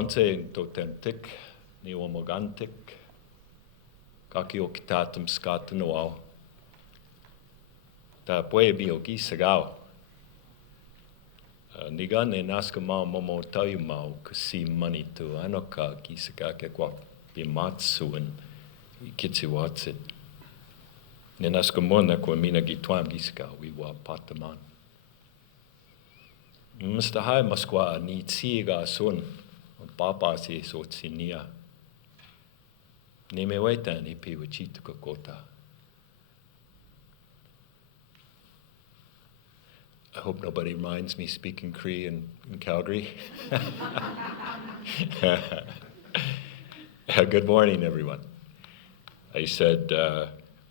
once totentik, niwamogantik, kakiokitatum skatanoao. Ta pue biogi sagao. Nigan e naskama momo tayumao kasi money to anoka gisagake kwa bimatsu and kitsiwatsit. Nenaskamona kwa mina gitwam gisaga wiwa pataman. Mr. Hai maskwa ni tsiga son papa si sotsinia. Neme waita ni piwachita kota. I hope nobody minds me speaking Cree in Calgary. Good morning, everyone. I said,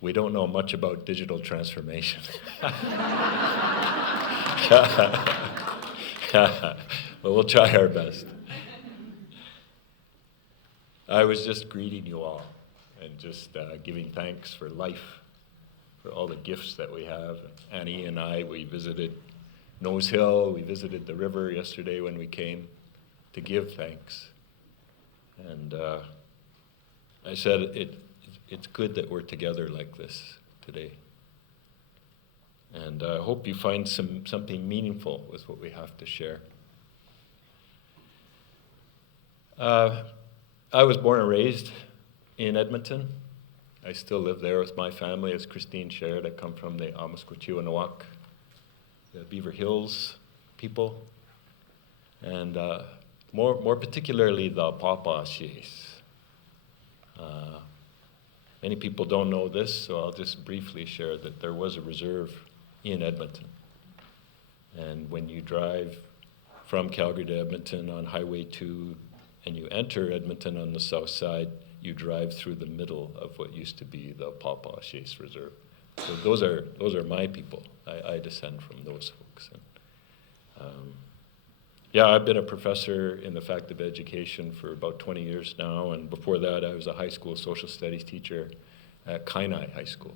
we don't know much about digital transformation. But we'll try our best. I was just greeting you all and just giving thanks for life, for all the gifts that we have. Annie and I, we visited Nose Hill, we visited the river yesterday when we came to give thanks. And I said it's good that we're together like this today. And I hope you find something meaningful with what we have to share. I was born and raised in Edmonton. I still live there with my family, as Christine shared. I come from the amiskwacîwiyiniwak, the Beaver Hills people, and more particularly the Papashis. Many people don't know this, so I'll just briefly share that there was a reserve in Edmonton. And when you drive from Calgary to Edmonton on Highway 2 and you enter Edmonton on the south side, you drive through the middle of what used to be the Papashis Reserve. So those are my people. I descend from those folks. And, I've been a professor in the fact of education for about 20 years now, and before that I was a high school social studies teacher at Kainai High School.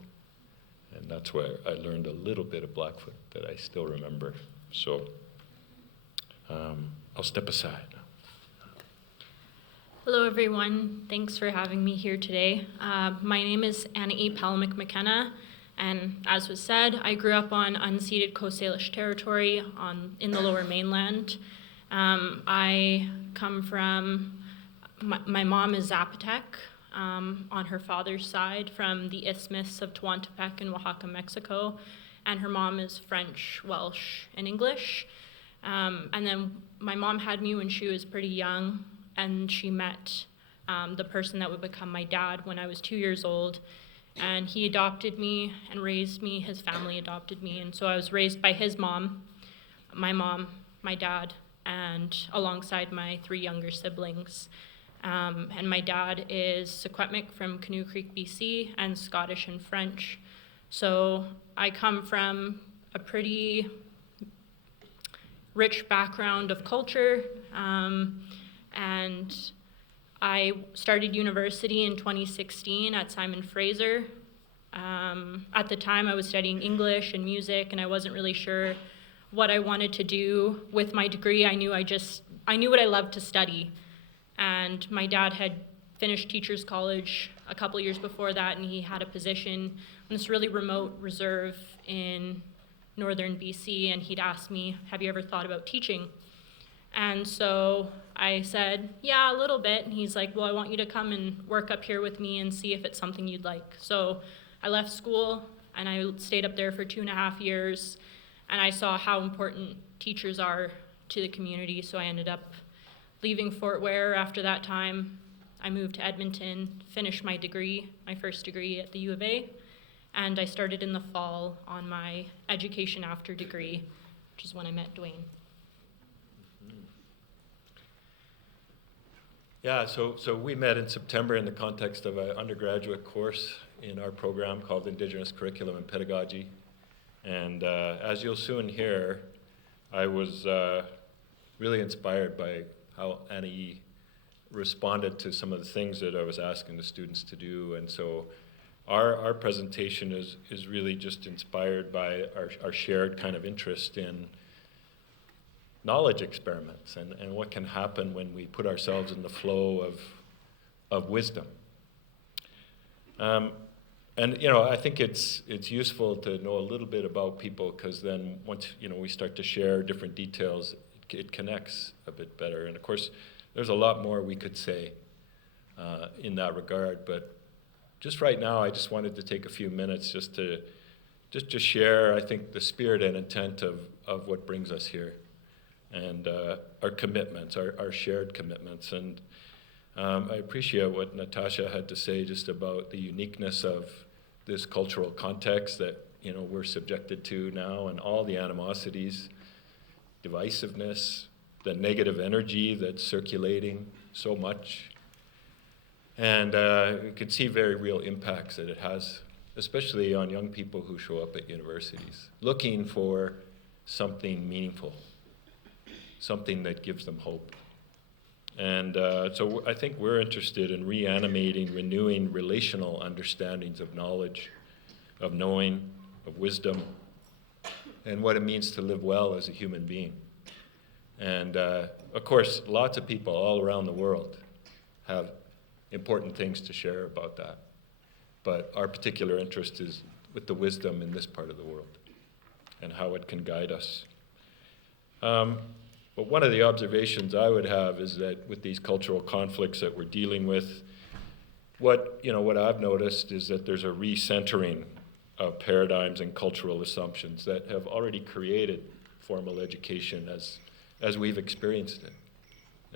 And that's where I learned a little bit of Blackfoot that I still remember. So I'll step aside now. Hello everyone, thanks for having me here today. My name is Anahi Palomec McKenna, and as was said, I grew up on unceded Coast Salish territory in the Lower Mainland. I come from, my mom is Zapotec on her father's side from the Isthmus of Tehuantepec in Oaxaca, Mexico, and her mom is French, Welsh, and English. And then my mom had me when she was pretty young, and she met the person that would become my dad when I was 2 years old. And he adopted me and raised me, his family adopted me, and so I was raised by his mom, my dad, and alongside my 3 younger siblings. And my dad is Secwepemc from Canoe Creek, BC, and Scottish and French. So I come from a pretty rich background of culture, and I started university in 2016 at Simon Fraser. At the time I was studying English and music, and I wasn't really sure what I wanted to do with my degree. I knew what I loved to study. And my dad had finished teacher's college a couple years before that, and he had a position in this really remote reserve in northern BC, and he'd asked me, have you ever thought about teaching? And so I said, yeah, a little bit. And he's like, well, I want you to come and work up here with me and see if it's something you'd like. So I left school, and I stayed up there for 2.5 years, and I saw how important teachers are to the community, so I ended up leaving Fort Ware after that time. I moved to Edmonton, finished my degree, my first degree at the U of A, and I started in the fall on my education after degree, which is when I met Dwayne. Yeah, so we met in September in the context of an undergraduate course in our program called Indigenous Curriculum and Pedagogy. And as you'll soon hear, I was really inspired by how Anahi responded to some of the things that I was asking the students to do. And so our presentation is really just inspired by our shared kind of interest in knowledge experiments and what can happen when we put ourselves in the flow of wisdom. And I think it's useful to know a little bit about people, because then once we start to share different details, it connects a bit better. And of course, there's a lot more we could say in that regard. But just right now, I just wanted to take a few minutes just to share, I think, the spirit and intent of what brings us here, and our commitments, our shared commitments. And I appreciate what Natasha had to say just about the uniqueness of this cultural context that we're subjected to now, and all the animosities, divisiveness, the negative energy that's circulating so much. And you can see very real impacts that it has, especially on young people who show up at universities, looking for something meaningful, something that gives them hope. And so I think we're interested in reanimating, renewing relational understandings of knowledge, of knowing, of wisdom, and what it means to live well as a human being. And of course, lots of people all around the world have important things to share about that. But our particular interest is with the wisdom in this part of the world and how it can guide us. But one of the observations I would have is that with these cultural conflicts that we're dealing with, what I've noticed is that there's a recentering of paradigms and cultural assumptions that have already created formal education as we've experienced it,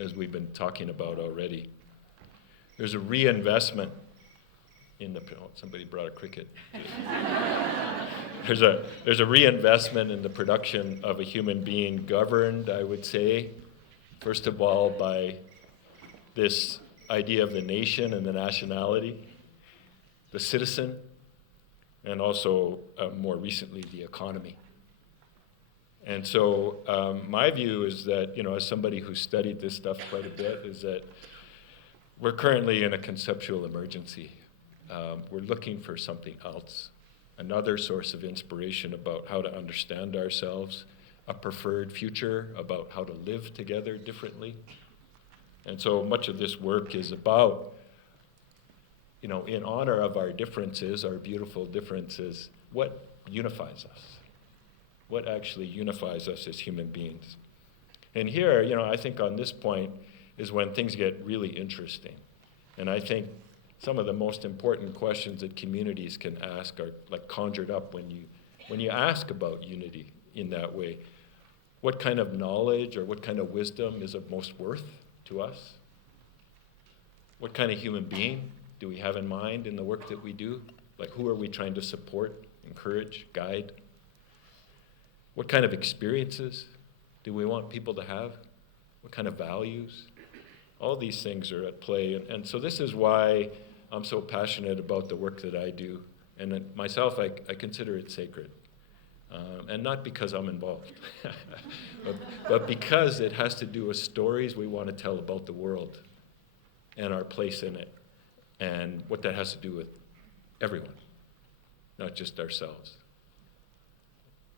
as we've been talking about already. There's a reinvestment in the, somebody brought a cricket. There's a reinvestment in the production of a human being governed, I would say, first of all, by this idea of the nation and the nationality, the citizen, and also more recently, the economy. And so my view is that, as somebody who studied this stuff quite a bit, is that we're currently in a conceptual emergency. We're looking for something else, another source of inspiration about how to understand ourselves, a preferred future, about how to live together differently. And so much of this work is about, in honor of our differences, our beautiful differences, what unifies us? What actually unifies us as human beings? And here, I think on this point is when things get really interesting. And I think some of the most important questions that communities can ask are like conjured up when you ask about unity in that way. What kind of knowledge or what kind of wisdom is of most worth to us? What kind of human being do we have in mind in the work that we do? Like, who are we trying to support, encourage, guide? What kind of experiences do we want people to have? What kind of values? All these things are at play. And so this is why I'm so passionate about the work that I do. And myself, I consider it sacred. And not because I'm involved, but because it has to do with stories we want to tell about the world and our place in it, and what that has to do with everyone, not just ourselves.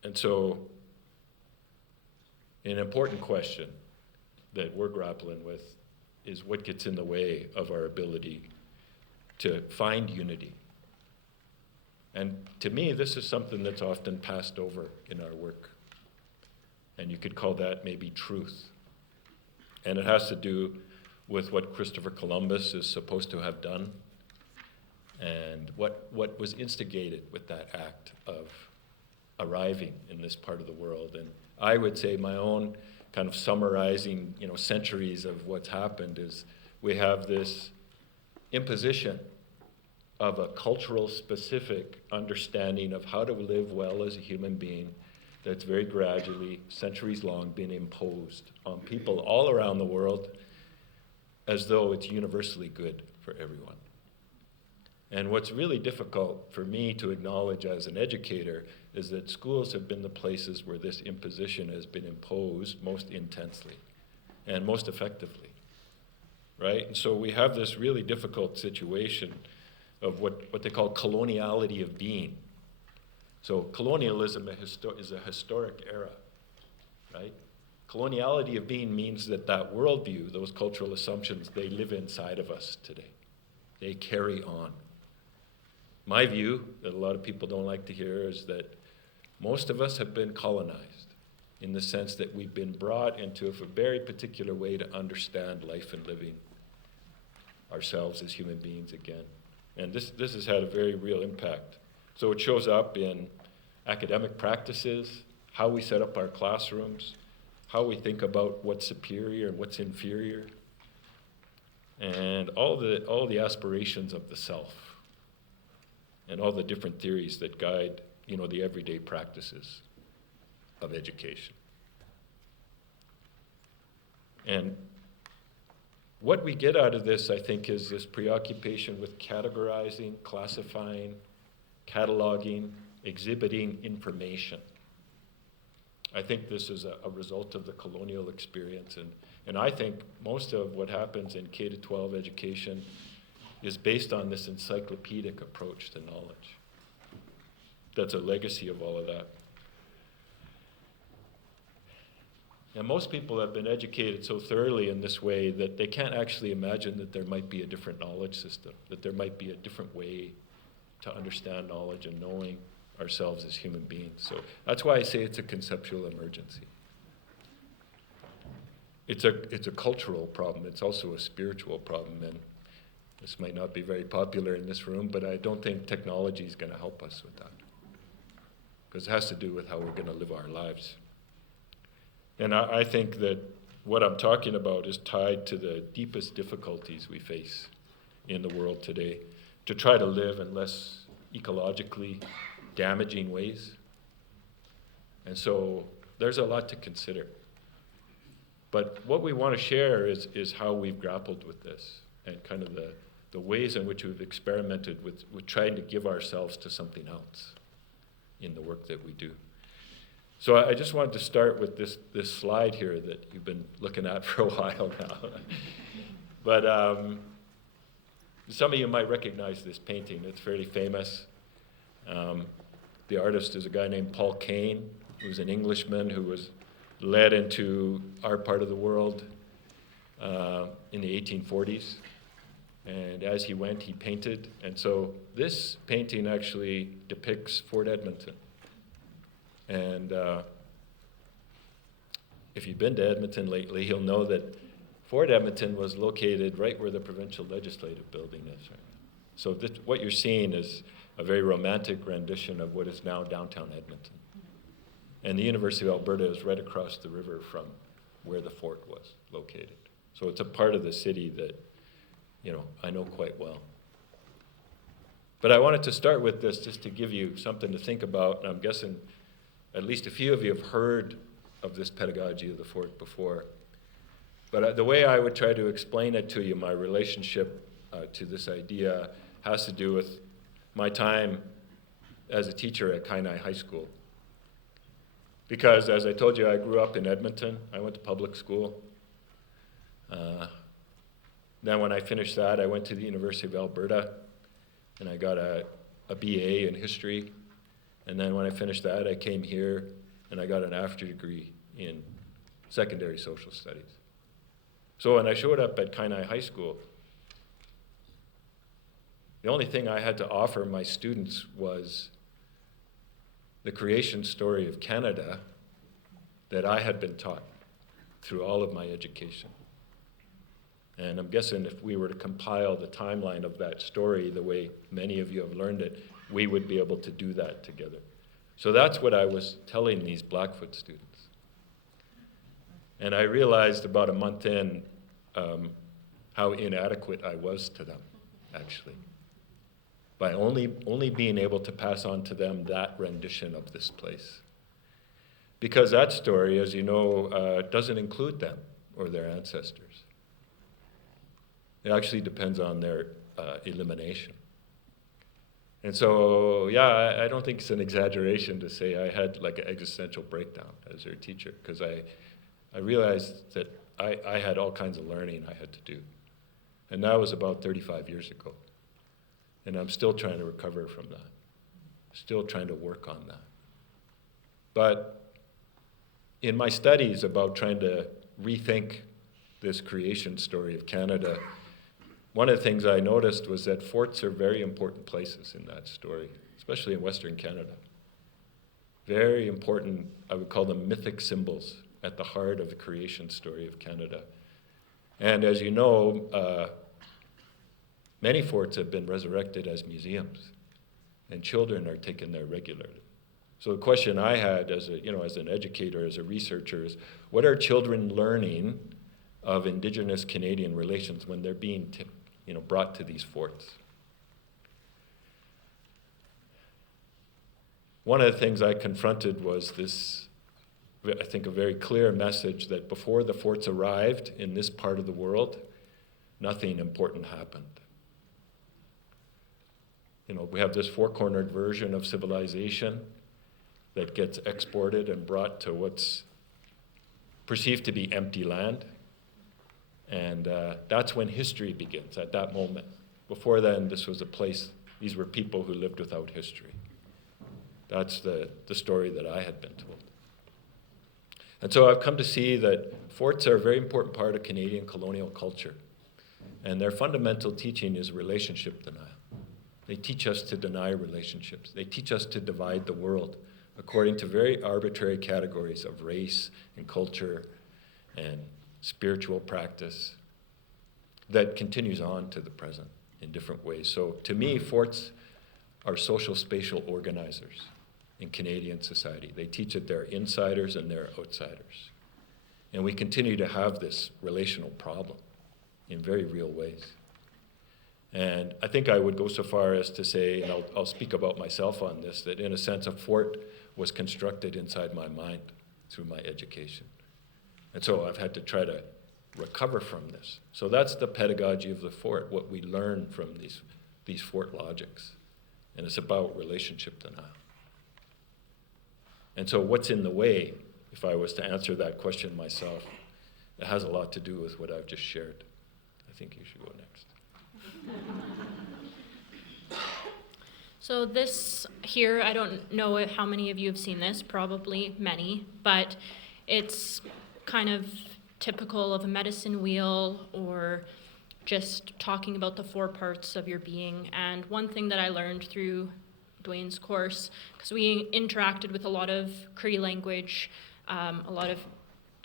And so an important question that we're grappling with is what gets in the way of our ability to find unity. And to me, this is something that's often passed over in our work. And you could call that maybe truth. And it has to do with what Christopher Columbus is supposed to have done, and what was instigated with that act of arriving in this part of the world. And I would say my own kind of summarizing, centuries of what's happened is we have this imposition of a cultural specific understanding of how to live well as a human being that's very gradually, centuries long, been imposed on people all around the world as though it's universally good for everyone. And what's really difficult for me to acknowledge as an educator is that schools have been the places where this imposition has been imposed most intensely and most effectively, right? And so we have this really difficult situation of what they call coloniality of being. So colonialism is a historic era, right? Coloniality of being means that that worldview, those cultural assumptions, they live inside of us today. They carry on. My view, that a lot of people don't like to hear, is that most of us have been colonized in the sense that we've been brought into a very particular way to understand life and living ourselves as human beings again. And this has had a very real impact. So it shows up in academic practices, how we set up our classrooms, how we think about what's superior and what's inferior, and all the aspirations of the self, and all the different theories that guide, the everyday practices of education. And what we get out of this, I think, is this preoccupation with categorizing, classifying, cataloging, exhibiting information. I think this is a result of the colonial experience, and I think most of what happens in K-12 education is based on this encyclopedic approach to knowledge. That's a legacy of all of that. And most people have been educated so thoroughly in this way that they can't actually imagine that there might be a different knowledge system, that there might be a different way to understand knowledge and knowing ourselves as human beings. So that's why I say it's a conceptual emergency. It's a cultural problem. It's also a spiritual problem, and this might not be very popular in this room, but I don't think technology is going to help us with that, because it has to do with how we're going to live our lives. And I think that what I'm talking about is tied to the deepest difficulties we face in the world today, to try to live in less ecologically damaging ways. And so there's a lot to consider. But what we want to share is how we've grappled with this, and kind of the ways in which we've experimented with trying to give ourselves to something else in the work that we do. So I just wanted to start with this slide here that you've been looking at for a while now. But some of you might recognize this painting. It's fairly famous. The artist is a guy named Paul Kane, who's an Englishman who was led into our part of the world in the 1840s. And as he went, he painted. And so this painting actually depicts Fort Edmonton. And if you've been to Edmonton lately, you'll know that Fort Edmonton was located right where the provincial legislative building is. Right? So what you're seeing is a very romantic rendition of what is now downtown Edmonton. And the University of Alberta is right across the river from where the fort was located. So it's a part of the city that, I know quite well. But I wanted to start with this just to give you something to think about, and I'm guessing at least a few of you have heard of this pedagogy of the fort before. But the way I would try to explain it to you, my relationship to this idea, has to do with my time as a teacher at Kainai High School. Because, as I told you, I grew up in Edmonton. I went to public school. Then when I finished that, I went to the University of Alberta, and I got a BA in history. And then when I finished that, I came here, and I got an after degree in secondary social studies. So when I showed up at Kainai High School, the only thing I had to offer my students was the creation story of Canada that I had been taught through all of my education. And I'm guessing if we were to compile the timeline of that story the way many of you have learned it, we would be able to do that together. So that's what I was telling these Blackfoot students. And I realized about a month in how inadequate I was to them, actually, by only being able to pass on to them that rendition of this place. Because that story, as you know, doesn't include them or their ancestors. It actually depends on their elimination. And so, yeah, I don't think it's an exaggeration to say I had like an existential breakdown as their teacher, because I realized that I had all kinds of learning I had to do. And that was about 35 years ago. And I'm still trying to recover from that, still trying to work on that. But in my studies about trying to rethink this creation story of Canada, one of the things I noticed was that forts are very important places in that story, especially in Western Canada. Very important, I would call them mythic symbols at the heart of the creation story of Canada. And as you know, many forts have been resurrected as museums, and children are taken there regularly. So the question I had as an educator, as a researcher, is what are children learning of Indigenous Canadian relations when they're being brought to these forts? One of the things I confronted was this, I think, a very clear message that before the forts arrived in this part of the world, nothing important happened. We have this four-cornered version of civilization that gets exported and brought to what's perceived to be empty land. And that's when history begins, at that moment. Before then, this was a place, these were people who lived without history. That's the story that I had been told. And so I've come to see that forts are a very important part of Canadian colonial culture. And their fundamental teaching is relationship denial. They teach us to deny relationships. They teach us to divide the world according to very arbitrary categories of race and culture and spiritual practice that continues on to the present in different ways. So to me, forts are social spatial organizers in Canadian society. They teach that they're insiders and they're outsiders. And we continue to have this relational problem in very real ways. And I think I would go so far as to say, and I'll speak about myself on this, that in a sense a fort was constructed inside my mind through my education. And so I've had to try to recover from this. So that's the pedagogy of the fort, what we learn from these fort logics. And it's about relationship denial. And so what's in the way, if I was to answer that question myself, it has a lot to do with what I've just shared. I think you should go next. So this here, I don't know how many of you have seen this, probably many, but it's kind of typical of a medicine wheel or just talking about the four parts of your being. And one thing that I learned through Dwayne's course, because we interacted with a lot of Cree language, a lot of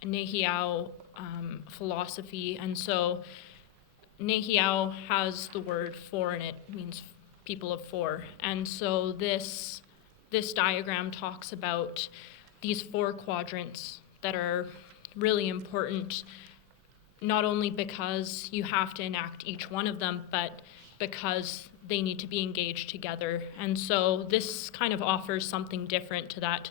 Nehiyaw philosophy, and so Nehiyaw has the word four in it, means people of four. And so this diagram talks about these four quadrants that are really important, not only because you have to enact each one of them, but because they need to be engaged together. And so this kind of offers something different to that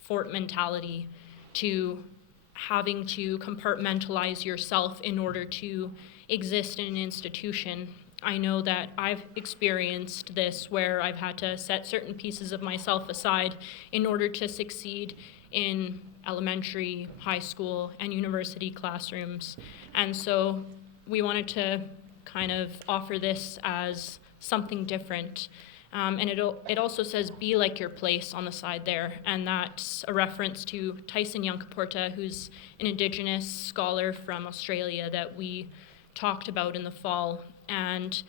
fort mentality, to having to compartmentalize yourself in order to exist in an institution. I know that I've experienced this where I've had to set certain pieces of myself aside in order to succeed in elementary, high school, and university classrooms. And so we wanted to kind of offer this as something different. And it also says, be like your place on the side there. And that's a reference to Tyson Yunkaporta, who's an Indigenous scholar from Australia that we talked about in the fall. And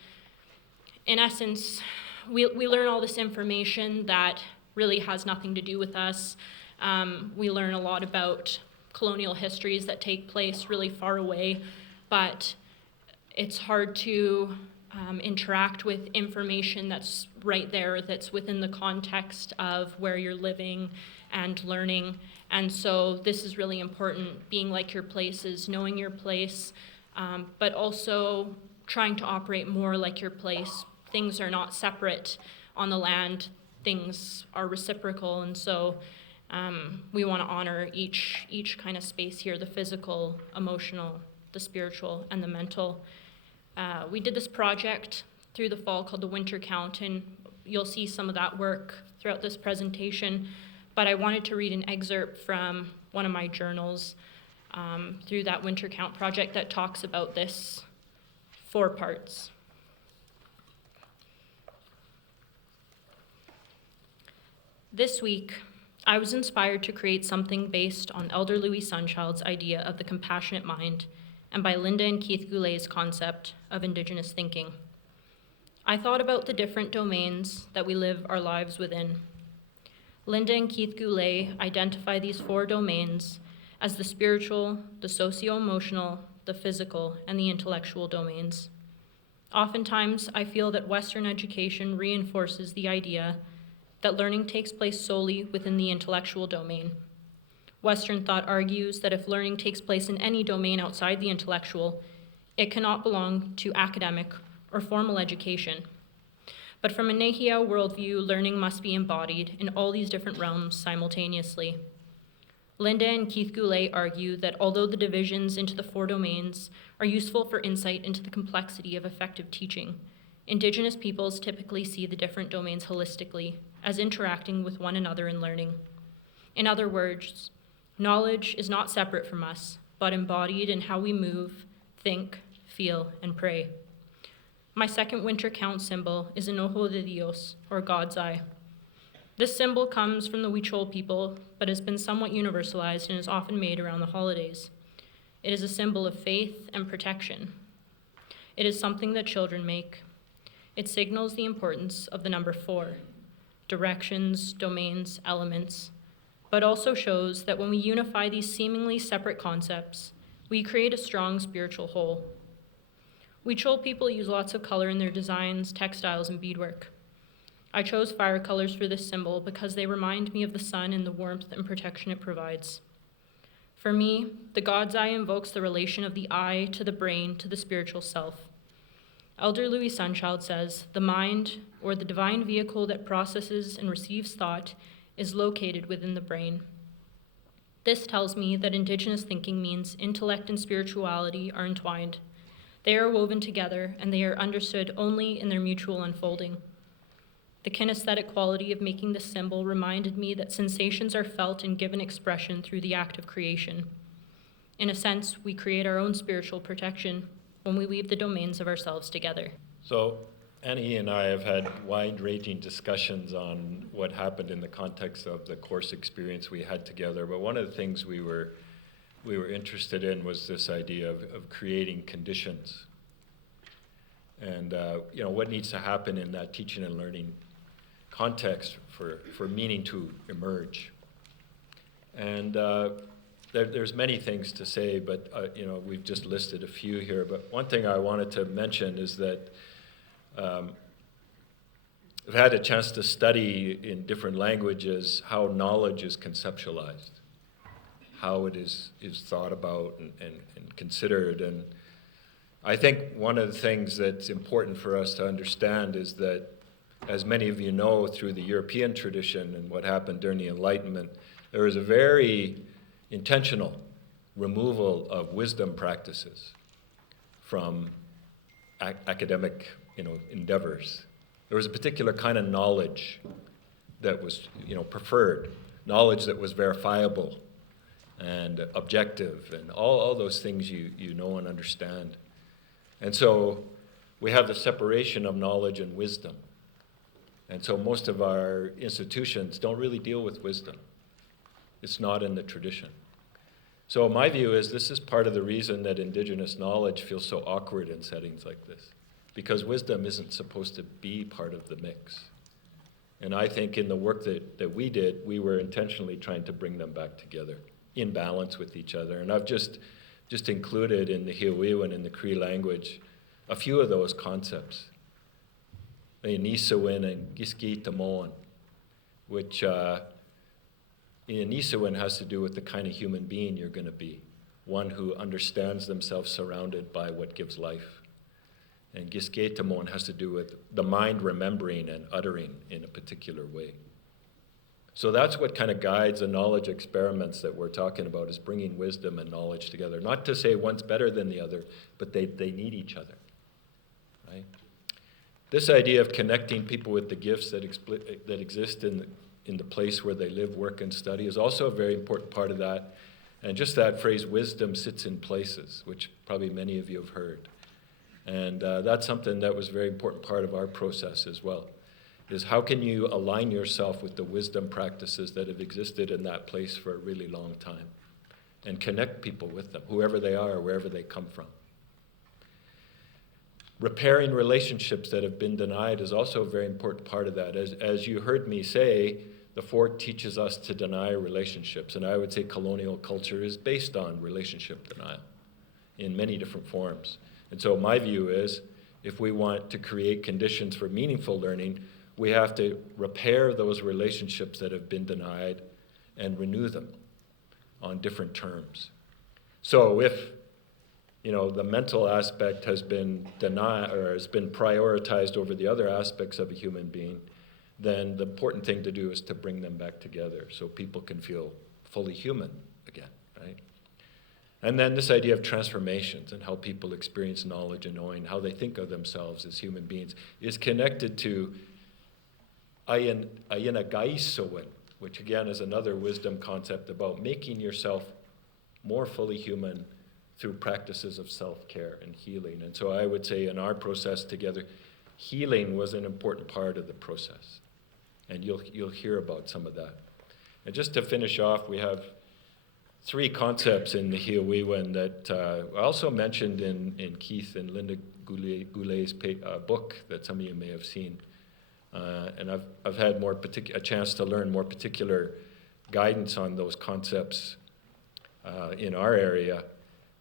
in essence, we learn all this information that really has nothing to do with us. We learn a lot about colonial histories that take place really far away, but it's hard to interact with information that's right there, that's within the context of where you're living and learning. And so this is really important, being like your place is knowing your place, but also trying to operate more like your place. Things are not separate on the land, things are reciprocal, and so we want to honor each kind of space here, the physical, emotional, the spiritual, and the mental. We did this project through the fall called the Winter Count, and you'll see some of that work throughout this presentation, but I wanted to read an excerpt from one of my journals through that Winter Count project that talks about this 4 parts. This week, I was inspired to create something based on Elder Louis Sunchild's idea of the compassionate mind and by Linda and Keith Goulet's concept of Indigenous thinking. I thought about the different domains that we live our lives within. Linda and Keith Goulet identify these 4 domains as the spiritual, the socio-emotional, the physical, and the intellectual domains. Oftentimes, I feel that Western education reinforces the idea that learning takes place solely within the intellectual domain. Western thought argues that if learning takes place in any domain outside the intellectual, it cannot belong to academic or formal education. But from a Nehiyao worldview, learning must be embodied in all these different realms simultaneously. Linda and Keith Goulet argue that although the divisions into the 4 domains are useful for insight into the complexity of effective teaching, Indigenous peoples typically see the different domains holistically as interacting with one another in learning. In other words, knowledge is not separate from us, but embodied in how we move, think, feel, and pray. My second winter count symbol is an ojo de Dios, or God's eye. This symbol comes from the Huichol people, but has been somewhat universalized and is often made around the holidays. It is a symbol of faith and protection. It is something that children make. It signals the importance of the number 4, directions, domains, elements, but also shows that when we unify these seemingly separate concepts, we create a strong spiritual whole. Huichol people use lots of color in their designs, textiles, and beadwork. I chose fire colors for this symbol because they remind me of the sun and the warmth and protection it provides. For me, the God's eye invokes the relation of the eye to the brain to the spiritual self. Elder Louis Sunchild says, the mind, or the divine vehicle that processes and receives thought, is located within the brain. This tells me that Indigenous thinking means intellect and spirituality are entwined. They are woven together, and they are understood only in their mutual unfolding. The kinesthetic quality of making this symbol reminded me that sensations are felt and given expression through the act of creation. In a sense, we create our own spiritual protection when we weave the domains of ourselves together. So Anahi and I have had wide-ranging discussions on what happened in the context of the course experience we had together, but one of the things we were interested in was this idea of creating conditions. And what needs to happen in that teaching and learning context for meaning to emerge. And there's many things to say, but we've just listed a few here. But one thing I wanted to mention is that I've had a chance to study in different languages how knowledge is conceptualized, how it is thought about and considered. And I think one of the things that's important for us to understand is that, as many of you know, through the European tradition and what happened during the Enlightenment, there was a very intentional removal of wisdom practices from academic endeavors. There was a particular kind of knowledge that was preferred, knowledge that was verifiable and objective, and all those things you know and understand. And so we have the separation of knowledge and wisdom. And so most of our institutions don't really deal with wisdom. It's not in the tradition. So my view is this is part of the reason that Indigenous knowledge feels so awkward in settings like this, because wisdom isn't supposed to be part of the mix. And I think in the work that we did, we were intentionally trying to bring them back together in balance with each other. And I've just included in the Hiwiwan and the Cree language a few of those concepts. Nisawin and Giskitamoan, which in Nisawin has to do with the kind of human being you're going to be, one who understands themselves surrounded by what gives life. And Giskitamoan has to do with the mind remembering and uttering in a particular way. So that's what kind of guides the knowledge experiments that we're talking about, is bringing wisdom and knowledge together. Not to say one's better than the other, but they need each other, right? This idea of connecting people with the gifts that exist in the place where they live, work, and study is also a very important part of that. And just that phrase, wisdom sits in places, which probably many of you have heard. And that's something that was a very important part of our process as well. is how can you align yourself with the wisdom practices that have existed in that place for a really long time and connect people with them, whoever they are, wherever they come from. Repairing relationships that have been denied is also a very important part of that. As you heard me say, the Fort teaches us to deny relationships, and I would say colonial culture is based on relationship denial in many different forms. And so my view is, if we want to create conditions for meaningful learning, we have to repair those relationships that have been denied and renew them on different terms. So if the mental aspect has been denied or has been prioritized over the other aspects of a human being, then the important thing to do is to bring them back together so people can feel fully human again, right? And then this idea of transformations and how people experience knowledge and knowing, how they think of themselves as human beings, is connected to emergence, which again is another wisdom concept about making yourself more fully human through practices of self-care and healing. And so I would say in our process together, healing was an important part of the process. And you'll hear about some of that. And just to finish off, we have 3 concepts in the Hiawiwan that I also mentioned in Keith and Linda Goulet's book that some of you may have seen. And I've had a chance to learn more particular guidance on those concepts in our area.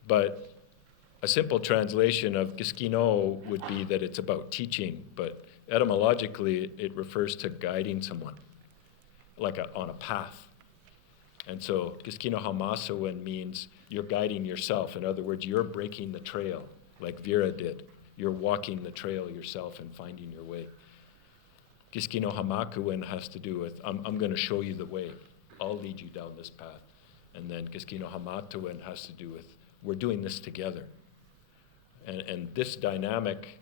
But a simple translation of Giskino would be that it's about teaching, but etymologically it refers to guiding someone, like on a path. And so Giskino Hamasawan means you're guiding yourself. In other words, you're breaking the trail, like Vera did. You're walking the trail yourself and finding your way. Giskino Hamakuwan has to do with, I'm going to show you the way. I'll lead you down this path. And then Giskino Hamatuwan has to do with, we're doing this together. And this dynamic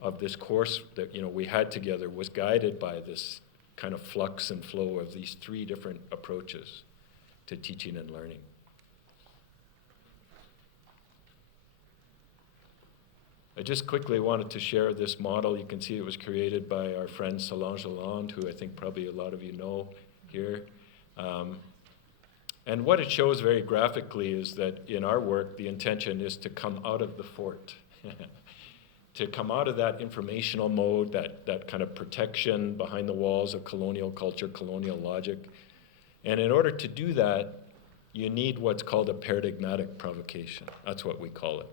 of this course that we had together was guided by this kind of flux and flow of these 3 different approaches to teaching and learning. I just quickly wanted to share this model. You can see it was created by our friend Solange Lalonde, who I think probably a lot of you know here. And what it shows very graphically is that in our work, the intention is to come out of the fort, to come out of that informational mode, that kind of protection behind the walls of colonial culture, colonial logic. And in order to do that, you need what's called a paradigmatic provocation. That's what we call it.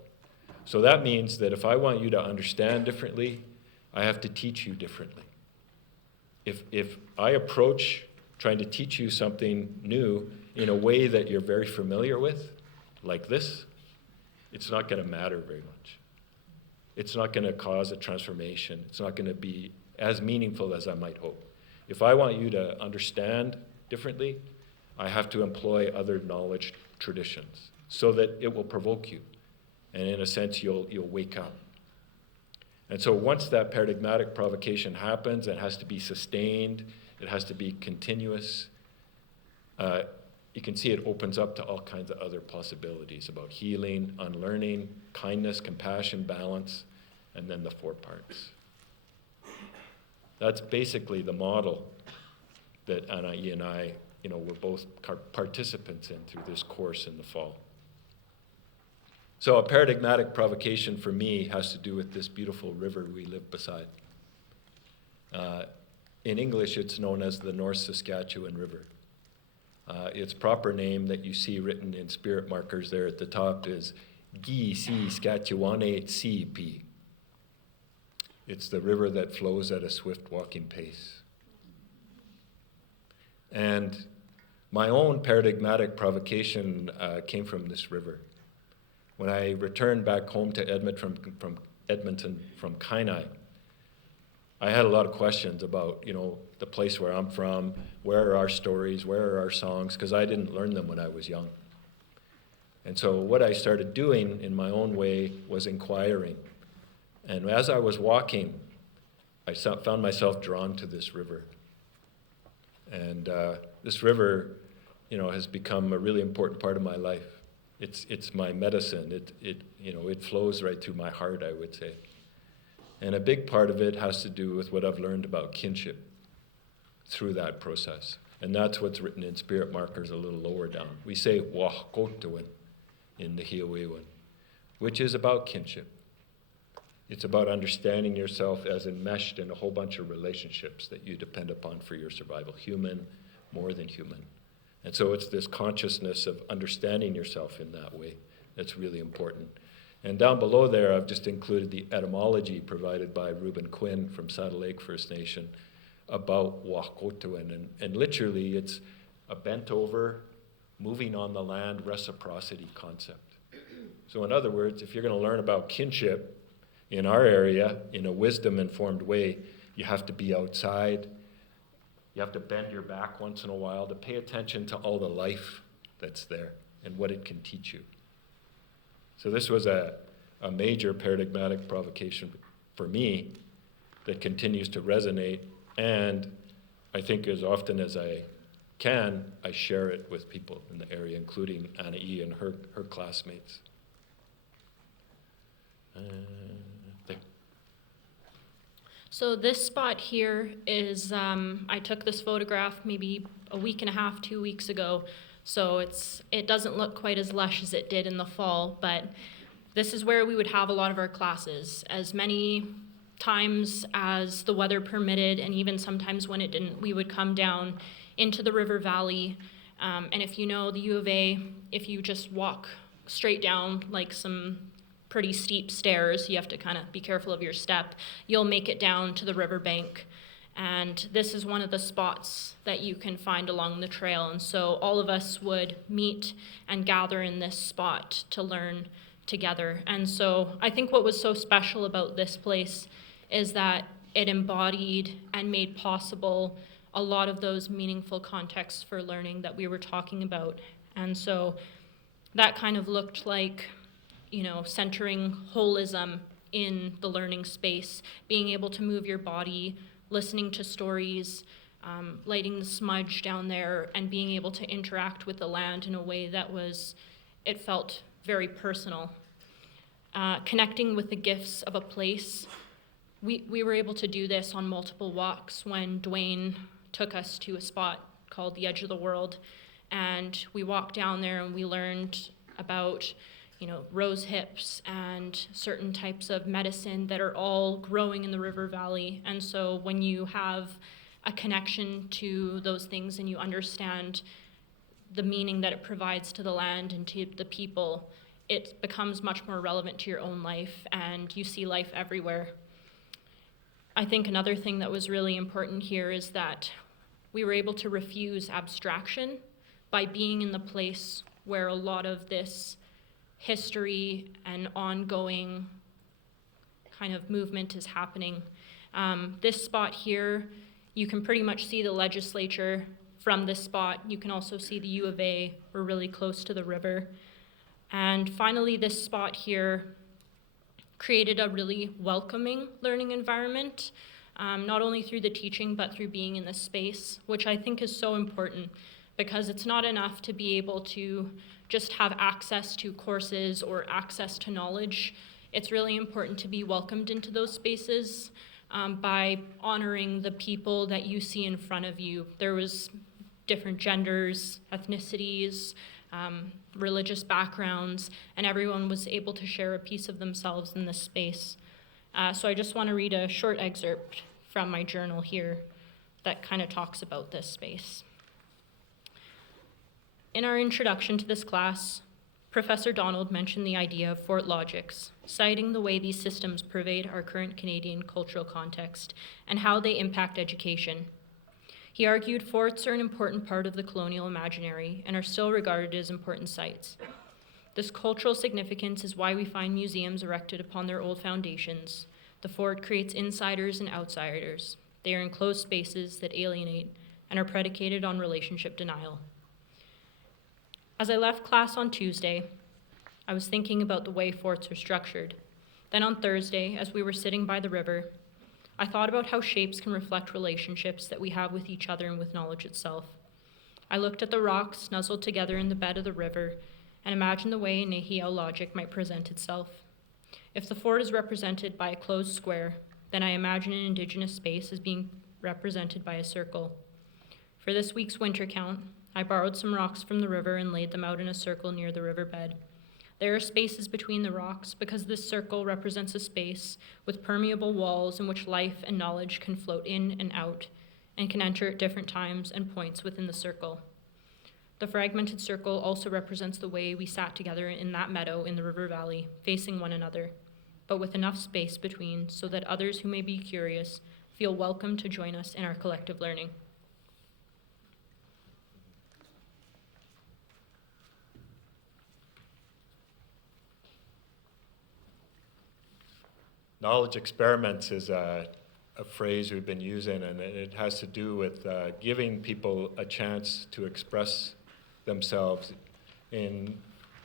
So that means that if I want you to understand differently, I have to teach you differently. If I approach trying to teach you something new in a way that you're very familiar with, like this, it's not going to matter very much. It's not going to cause a transformation. It's not going to be as meaningful as I might hope. If I want you to understand differently, I have to employ other knowledge traditions so that it will provoke you. And in a sense, you'll wake up. And so once that paradigmatic provocation happens, it has to be sustained, it has to be continuous. You can see it opens up to all kinds of other possibilities about healing, unlearning, kindness, compassion, balance, and then the 4 parts. That's basically the model that Anahi and I, were both participants in through this course in the fall. So a paradigmatic provocation for me has to do with this beautiful river we live beside. In English, it's known as the North Saskatchewan River. Its proper name that you see written in spirit markers there at the top is emergence. It's the river that flows at a swift walking pace. And my own paradigmatic provocation came from this river. When I returned back home to Edmonton from Kainai, I had a lot of questions about, the place where I'm from, where are our stories, where are our songs, because I didn't learn them when I was young. And so what I started doing in my own way was inquiring. And as I was walking, I found myself drawn to this river. And this river, has become a really important part of my life. It's my medicine. It flows right through my heart, I would say. And a big part of it has to do with what I've learned about kinship through that process. And that's what's written in spirit markers a little lower down. We say wahkotawin in the Hiawewan, which is about kinship. It's about understanding yourself as enmeshed in a whole bunch of relationships that you depend upon for your survival, human, more than human. And so it's this consciousness of understanding yourself in that way that's really important. And down below there, I've just included the etymology provided by Reuben Quinn from Saddle Lake First Nation about wahkotawin. And literally, it's a bent over, moving on the land reciprocity concept. So in other words, if you're going to learn about kinship in our area in a wisdom-informed way, you have to be outside. You have to bend your back once in a while to pay attention to all the life that's there and what it can teach you. So this was a major paradigmatic provocation for me that continues to resonate, and I think as often as I can, I share it with people in the area, including Anahi and her classmates. There. So this spot here is, I took this photograph maybe a week and a half, 2 weeks ago, so it doesn't look quite as lush as it did in the fall, but this is where we would have a lot of our classes. As many times as the weather permitted, and even sometimes when it didn't, we would come down into the river valley. And if you know the U of A, if you just walk straight down like some pretty steep stairs, you have to kind of be careful of your step, you'll make it down to the riverbank. And this is one of the spots that you can find along the trail. And so all of us would meet and gather in this spot to learn together. And so I think what was so special about this place is that it embodied and made possible a lot of those meaningful contexts for learning that we were talking about. And so that kind of looked like, centering holism in the learning space, being able to move your body, listening to stories, lighting the smudge down there, and being able to interact with the land in a way that it felt very personal. Connecting with the gifts of a place. We were able to do this on multiple walks when Dwayne took us to a spot called the Edge of the World, and we walked down there and we learned about rose hips and certain types of medicine that are all growing in the river valley. And so when you have a connection to those things and you understand the meaning that it provides to the land and to the people, it becomes much more relevant to your own life, and you see life everywhere. I think another thing that was really important here is that we were able to refuse abstraction by being in the place where a lot of this history and ongoing kind of movement is happening. This spot here, you can pretty much see the legislature from this spot. You can also see the U of A. We're really close to the river. And finally, this spot here created a really welcoming learning environment, not only through the teaching, but through being in this space, which I think is so important, because it's not enough to be able to just have access to courses or access to knowledge. It's really important to be welcomed into those spaces by honoring the people that you see in front of you. There was different genders, ethnicities, religious backgrounds, and everyone was able to share a piece of themselves in this space. So I just want to read a short excerpt from my journal here that kind of talks about this space. In our introduction to this class, Professor Donald mentioned the idea of fort logics, citing the way these systems pervade our current Canadian cultural context and how they impact education. He argued forts are an important part of the colonial imaginary and are still regarded as important sites. This cultural significance is why we find museums erected upon their old foundations. The fort creates insiders and outsiders. They are enclosed spaces that alienate and are predicated on relationship denial. As I left class on Tuesday, I was thinking about the way forts are structured. Then on Thursday, as we were sitting by the river, I thought about how shapes can reflect relationships that we have with each other and with knowledge itself. I looked at the rocks nuzzled together in the bed of the river and imagined the way Nehiel logic might present itself. If the fort is represented by a closed square, then I imagine an Indigenous space as being represented by a circle. For this week's winter count, I borrowed some rocks from the river and laid them out in a circle near the riverbed. There are spaces between the rocks because this circle represents a space with permeable walls in which life and knowledge can float in and out and can enter at different times and points within the circle. The fragmented circle also represents the way we sat together in that meadow in the river valley, facing one another, but with enough space between so that others who may be curious feel welcome to join us in our collective learning. Knowledge experiments is a phrase we've been using, and it has to do with giving people a chance to express themselves in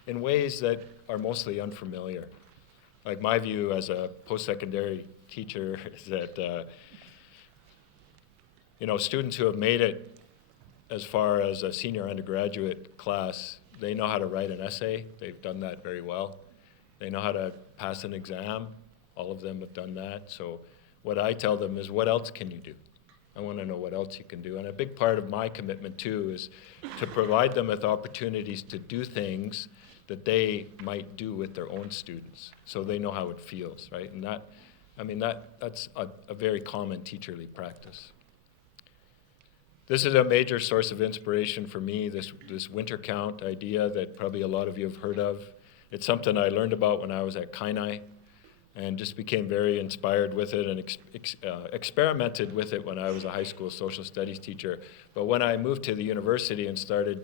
ways that are mostly unfamiliar. Like my view as a post-secondary teacher is that students who have made it as far as a senior undergraduate class, they know how to write an essay. They've done that very well. They know how to pass an exam. All of them have done that. So what I tell them is, what else can you do? I want to know what else you can do. And a big part of my commitment, too, is to provide them with opportunities to do things that they might do with their own students, so they know how it feels, right? And that's a very common teacherly practice. This is a major source of inspiration for me, this winter count idea that probably a lot of you have heard of. It's something I learned about when I was at Kainai, and just became very inspired with it and experimented with it when I was a high school social studies teacher. But when I moved to the university and started,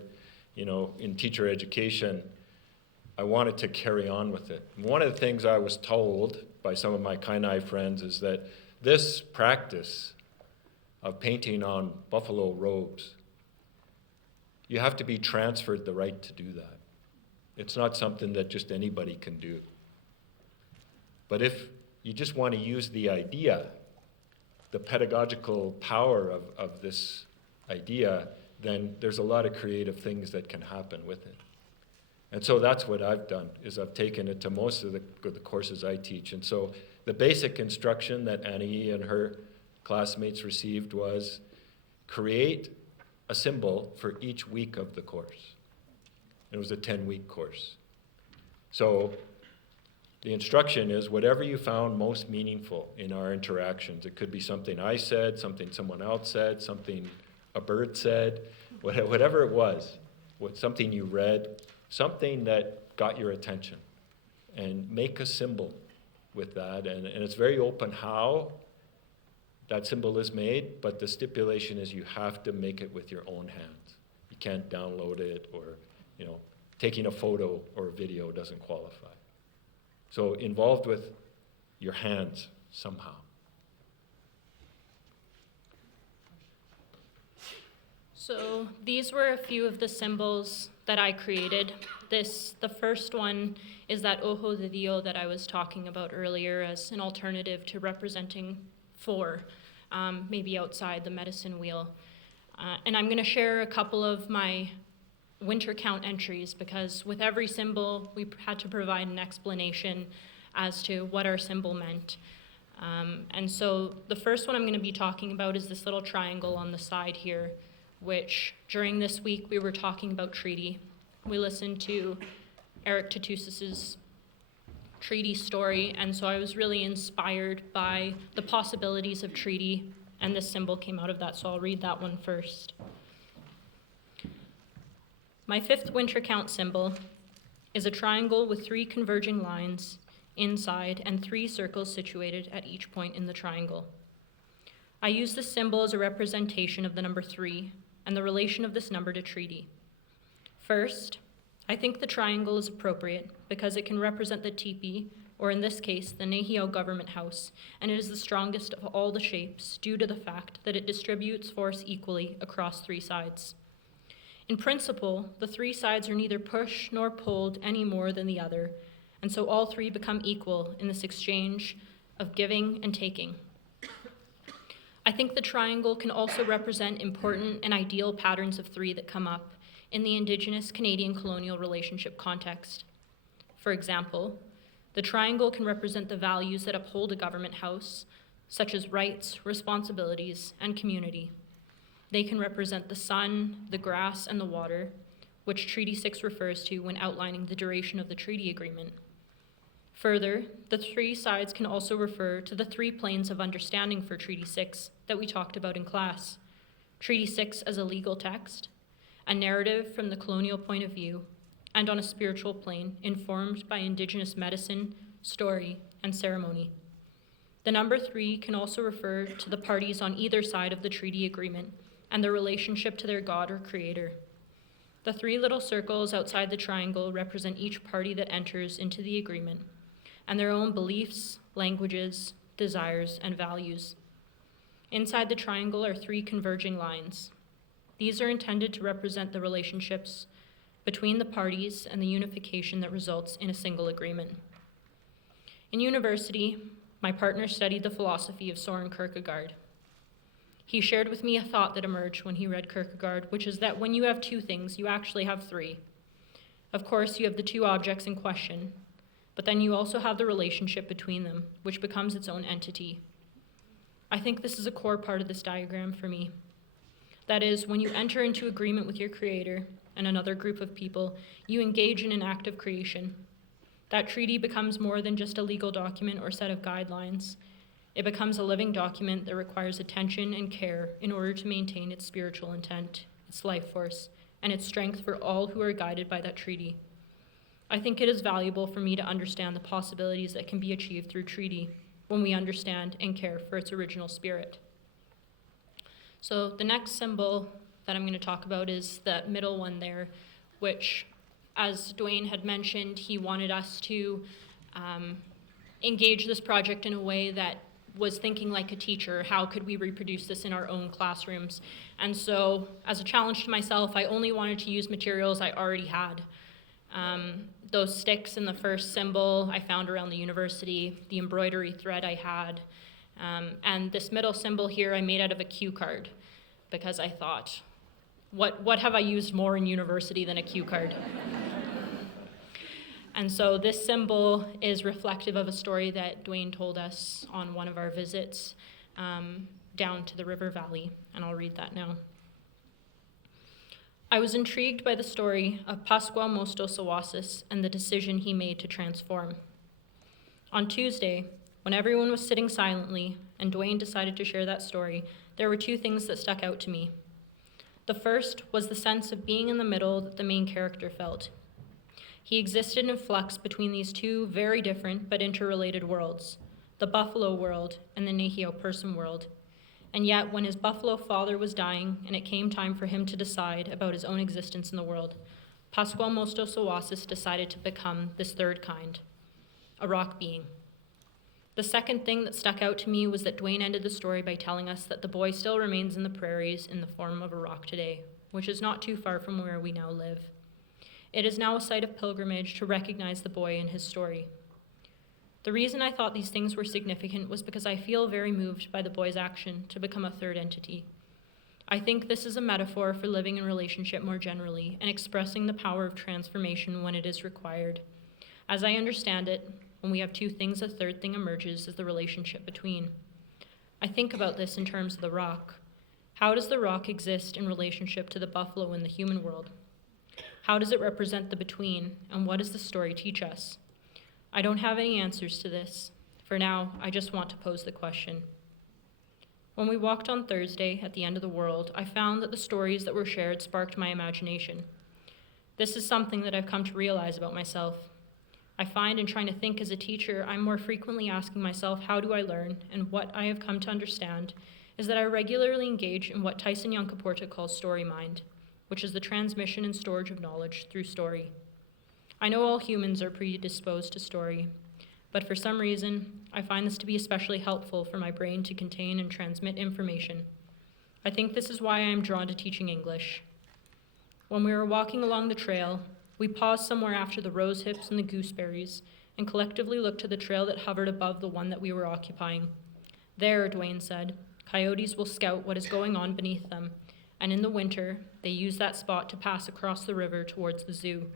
in teacher education, I wanted to carry on with it. And one of the things I was told by some of my Kainai friends is that this practice of painting on buffalo robes, you have to be transferred the right to do that. It's not something that just anybody can do. But if you just want to use the idea, the pedagogical power of this idea, then there's a lot of creative things that can happen with it. And so that's what I've done, is I've taken it to most of the courses I teach. And so the basic instruction that Anahi and her classmates received was create a symbol for each week of the course. It was a 10-week course. So the instruction is whatever you found most meaningful in our interactions. It could be something I said, something someone else said, something a bird said, whatever it was, something you read, something that got your attention. And make a symbol with that. And it's very open how that symbol is made, but the stipulation is you have to make it with your own hands. You can't download it, or taking a photo or a video doesn't qualify. So involved with your hands somehow. So these were a few of the symbols that I created. The first one is that ojo de Dio that I was talking about earlier as an alternative to representing four, maybe outside the medicine wheel. And I'm going to share a couple of my winter count entries, because with every symbol we had to provide an explanation as to what our symbol meant. And so the first one I'm going to be talking about is this little triangle on the side here, which during this week we were talking about treaty. We listened to Eric Tatusis's treaty story, and so I was really inspired by the possibilities of treaty, and this symbol came out of that, so I'll read that one first. My fifth winter count symbol is a triangle with 3 converging lines inside and 3 circles situated at each point in the triangle. I use this symbol as a representation of the number 3 and the relation of this number to treaty. First, I think the triangle is appropriate because it can represent the teepee, or in this case, the Nehio government house, and it is the strongest of all the shapes due to the fact that it distributes force equally across 3 sides. In principle, the 3 sides are neither pushed nor pulled any more than the other, and so all 3 become equal in this exchange of giving and taking. I think the triangle can also represent important and ideal patterns of 3 that come up in the Indigenous Canadian colonial relationship context. For example, the triangle can represent the values that uphold a government house, such as rights, responsibilities, and community. They can represent the sun, the grass, and the water, which Treaty 6 refers to when outlining the duration of the treaty agreement. Further, the three sides can also refer to the three planes of understanding for Treaty 6 that we talked about in class. Treaty 6 as a legal text, a narrative from the colonial point of view, and on a spiritual plane informed by Indigenous medicine, story, and ceremony. The number 3 can also refer to the parties on either side of the treaty agreement and their relationship to their God or creator. The 3 little circles outside the triangle represent each party that enters into the agreement and their own beliefs, languages, desires, and values. Inside the triangle are 3 converging lines. These are intended to represent the relationships between the parties and the unification that results in a single agreement. In university, my partner studied the philosophy of Soren Kierkegaard. He shared with me a thought that emerged when he read Kierkegaard, which is that when you have 2 things, you actually have 3. Of course, you have the 2 objects in question, but then you also have the relationship between them, which becomes its own entity. I think this is a core part of this diagram for me. That is, when you enter into agreement with your creator and another group of people, you engage in an act of creation. That treaty becomes more than just a legal document or set of guidelines. It becomes a living document that requires attention and care in order to maintain its spiritual intent, its life force, and its strength for all who are guided by that treaty. I think it is valuable for me to understand the possibilities that can be achieved through treaty when we understand and care for its original spirit. So the next symbol that I'm going to talk about is that middle one there, which, as Dwayne had mentioned, he wanted us to engage this project in a way that was thinking like a teacher. How could we reproduce this in our own classrooms? And so, as a challenge to myself, I only wanted to use materials I already had. Those sticks in the first symbol I found around the university, the embroidery thread I had, and this middle symbol here I made out of a cue card, because I thought, what have I used more in university than a cue card? And so this symbol is reflective of a story that Dwayne told us on one of our visits down to the river valley, and I'll read that now. I was intrigued by the story of Amiskwacîwiyiniwak and the decision he made to transform. On Tuesday, when everyone was sitting silently and Dwayne decided to share that story, there were 2 things that stuck out to me. The first was the sense of being in the middle that the main character felt. He existed in flux between these 2 very different but interrelated worlds, the buffalo world and the Nehio person world. And yet, when his buffalo father was dying and it came time for him to decide about his own existence in the world, Amiskwacîwiyiniwak decided to become this third kind, a rock being. The second thing that stuck out to me was that Dwayne ended the story by telling us that the boy still remains in the prairies in the form of a rock today, which is not too far from where we now live. It is now a site of pilgrimage to recognize the boy and his story. The reason I thought these things were significant was because I feel very moved by the boy's action to become a third entity. I think this is a metaphor for living in relationship more generally and expressing the power of transformation when it is required. As I understand it, when we have 2 things, a third thing emerges as the relationship between. I think about this in terms of the rock. How does the rock exist in relationship to the buffalo in the human world? How does it represent the between, and what does the story teach us? I don't have any answers to this. For now, I just want to pose the question. When we walked on Thursday at the end of the world, I found that the stories that were shared sparked my imagination. This is something that I've come to realize about myself. I find in trying to think as a teacher, I'm more frequently asking myself, how do I learn? And what I have come to understand is that I regularly engage in what Tyson Yunkaporta calls story mind, which is the transmission and storage of knowledge through story. I know all humans are predisposed to story, but for some reason, I find this to be especially helpful for my brain to contain and transmit information. I think this is why I am drawn to teaching English. When we were walking along the trail, we paused somewhere after the rose hips and the gooseberries and collectively looked to the trail that hovered above the one that we were occupying. There, Dwayne said, coyotes will scout what is going on beneath them, and in the winter, they use that spot to pass across the river towards the zoo.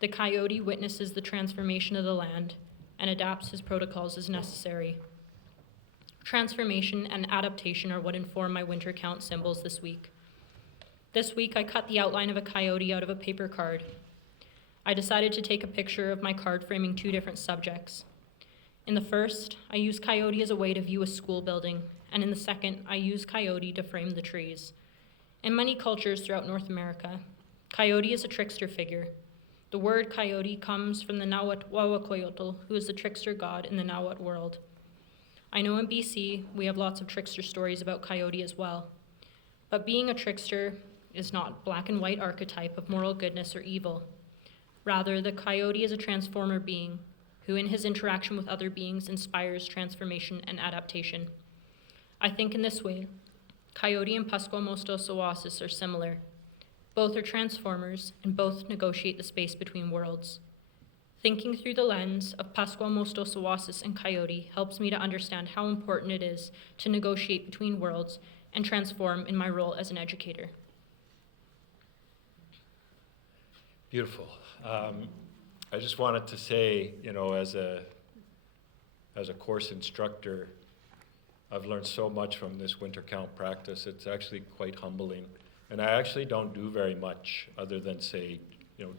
The coyote witnesses the transformation of the land and adapts his protocols as necessary. Transformation and adaptation are what inform my winter count symbols this week. This week, I cut the outline of a coyote out of a paper card. I decided to take a picture of my card framing 2 different subjects. In the first, I used coyote as a way to view a school building, and in the second, I used coyote to frame the trees. In many cultures throughout North America, coyote is a trickster figure. The word coyote comes from the Anahi, who is the trickster god in the Nahuatl world. I know in BC, we have lots of trickster stories about coyote as well. But being a trickster is not black and white archetype of moral goodness or evil. Rather, the coyote is a transformer being who in his interaction with other beings inspires transformation and adaptation. I think in this way, coyote and amiskwacîwiyiniwak are similar. Both are transformers and both negotiate the space between worlds. Thinking through the lens of amiskwacîwiyiniwak and coyote helps me to understand how important it is to negotiate between worlds and transform in my role as an educator. Beautiful. I just wanted to say, as a course instructor, I've learned so much from this winter count practice. It's actually quite humbling. And I actually don't do very much other than say,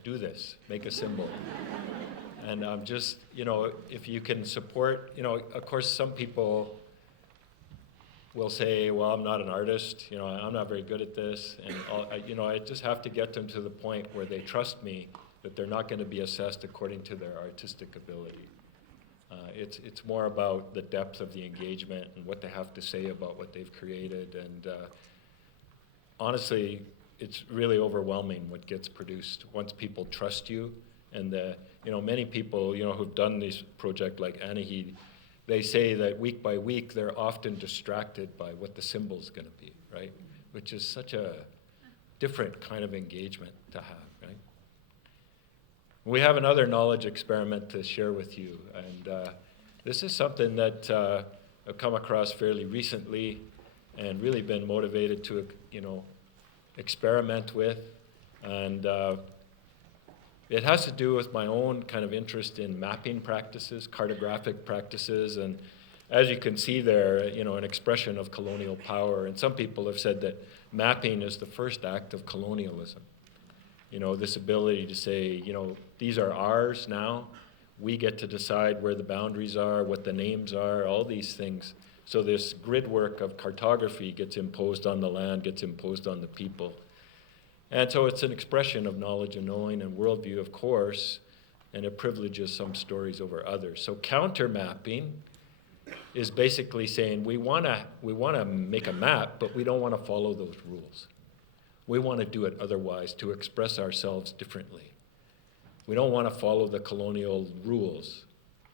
do this, make a symbol. And I'm just, if you can support, of course some people will say, well, I'm not an artist, I'm not very good at this. And, I just have to get them to the point where they trust me that they're not going to be assessed according to their artistic ability. It's more about the depth of the engagement and what they have to say about what they've created. And honestly, it's really overwhelming what gets produced once people trust you. And many people, who've done this project like Anahi, they say that week by week they're often distracted by what the symbol's going to be, right? Which is such a different kind of engagement to have, right? We have another knowledge experiment to share with you, and this is something that I've come across fairly recently and really been motivated to, experiment with. And it has to do with my own kind of interest in mapping practices, cartographic practices, and as you can see there, an expression of colonial power. And some people have said that mapping is the first act of colonialism. This ability to say, these are ours now. We get to decide where the boundaries are, what the names are, all these things. So this grid work of cartography gets imposed on the land, gets imposed on the people. And so it's an expression of knowledge and knowing and worldview, of course, and it privileges some stories over others. So counter mapping is basically saying we want to make a map, but we don't want to follow those rules. We want to do it otherwise, to express ourselves differently. We don't want to follow the colonial rules.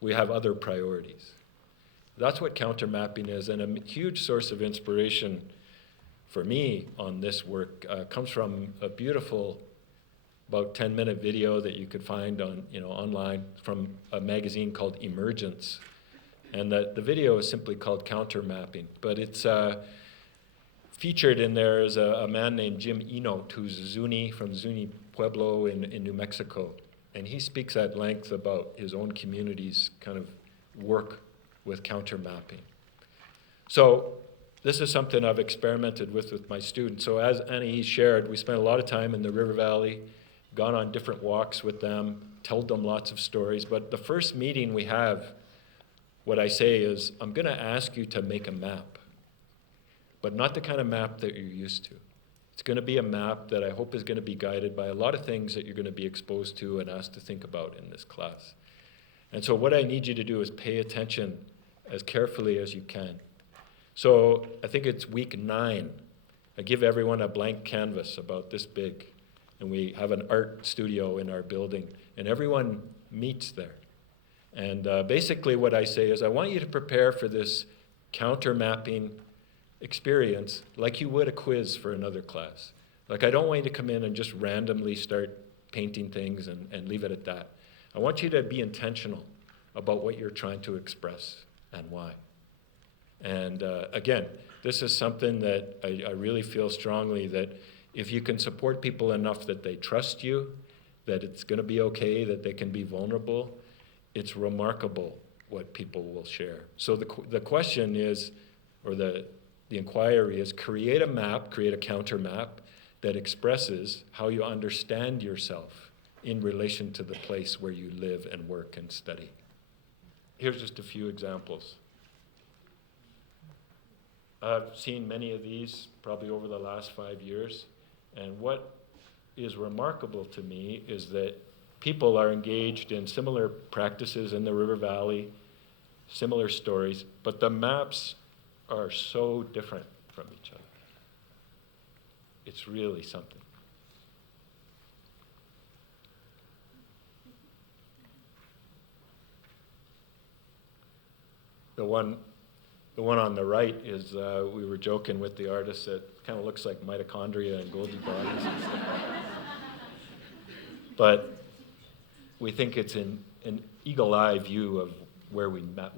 We have other priorities. That's what counter mapping is, and a huge source of inspiration for me on this work comes from a beautiful, about 10-minute video that you could find on, online from a magazine called Emergence. And the video is simply called Counter Mapping, but it's featured in there is a man named Jim Enote, who's Zuni, from Zuni Pueblo in New Mexico. And he speaks at length about his own community's kind of work with counter mapping. So this is something I've experimented with my students. So as Anahi shared, we spent a lot of time in the River Valley, gone on different walks with them, told them lots of stories. But the first meeting we have, what I say is, I'm going to ask you to make a map, but not the kind of map that you're used to. It's going to be a map that I hope is going to be guided by a lot of things that you're going to be exposed to and asked to think about in this class. And so what I need you to do is pay attention as carefully as you can. So I think it's week 9. I give everyone a blank canvas about this big, and we have an art studio in our building, and everyone meets there. And basically what I say is, I want you to prepare for this counter mapping experience like you would a quiz for another class. Like, I don't want you to come in and just randomly start painting things and leave it at that. I want you to be intentional about what you're trying to express and why. And again, this is something that I really feel strongly that if you can support people enough that they trust you, that it's going to be okay, that they can be vulnerable, it's remarkable what people will share. So the question is, or the inquiry is create a map, create a counter map that expresses how you understand yourself in relation to the place where you live and work and study. Here's just a few examples. I've seen many of these probably over the last 5 years, and what is remarkable to me is that people are engaged in similar practices in the River Valley, similar stories, but the maps are so different from each other. It's really something. The one on the right is, we were joking with the artist, that kind of looks like mitochondria and Goldie bodies and stuff. But we think it's an eagle-eye view of where we met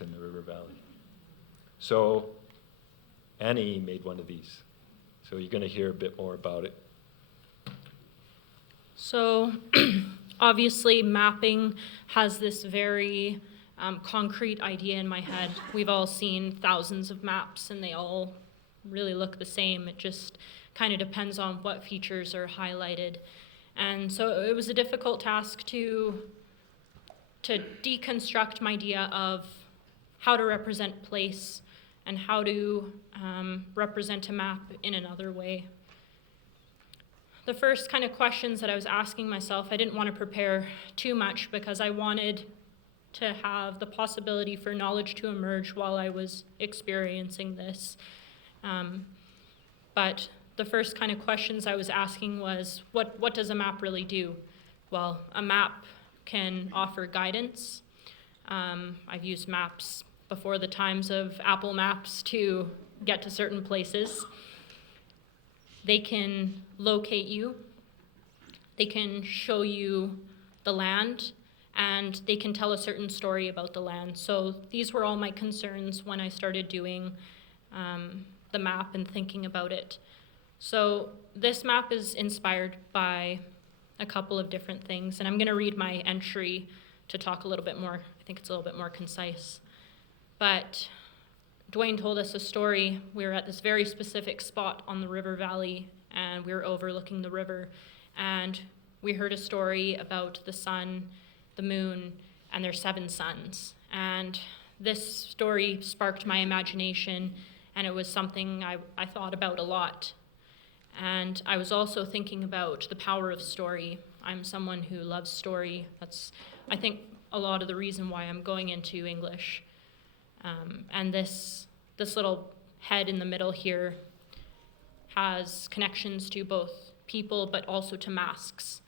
in the River Valley. So Anahi made one of these. So you're going to hear a bit more about it. So obviously mapping has this very concrete idea in my head. We've all seen thousands of maps and they all really look the same. It just kind of depends on what features are highlighted. And so it was a difficult task to deconstruct my idea of how to represent place and how to represent a map in another way. The first kind of questions that I was asking myself, I didn't want to prepare too much because I wanted to have the possibility for knowledge to emerge while I was experiencing this. But the first kind of questions I was asking was, what does a map really do? Well, a map can offer guidance. I've used maps before the times of Apple Maps to get to certain places. They can locate you. They can show you the land, and they can tell a certain story about the land. So these were all my concerns when I started doing the map and thinking about it. So this map is inspired by a couple of different things, and I'm going to read my entry to talk a little bit more. I think it's a little bit more concise. But Dwayne told us a story. We were at this very specific spot on the river valley, and we were overlooking the river, and we heard a story about the sun, the moon, and their 7 sons. And this story sparked my imagination, and it was something I thought about a lot. And I was also thinking about the power of story. I'm someone who loves story. That's, I think, a lot of the reason why I'm going into English. And this little head in the middle here has connections to both people, but also to masks.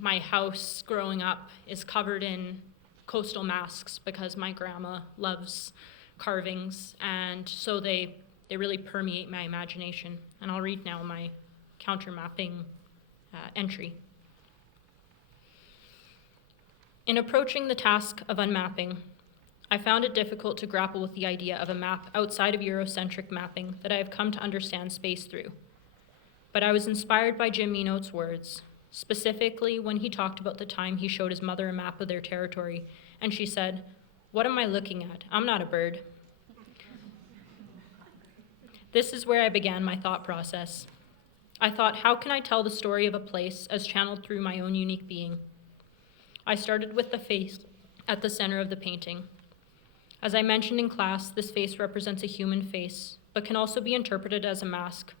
My house growing up is covered in coastal masks because my grandma loves carvings, and so they really permeate my imagination. And I'll read now my counter-mapping entry. In approaching the task of unmapping, I found it difficult to grapple with the idea of a map outside of Eurocentric mapping that I have come to understand space through. But I was inspired by Jim Minote's words, specifically when he talked about the time he showed his mother a map of their territory, and she said, "What am I looking at? I'm not a bird." This is where I began my thought process. I thought, how can I tell the story of a place as channeled through my own unique being? I started with the face at the center of the painting. As I mentioned in class, this face represents a human face, but can also be interpreted as a mask.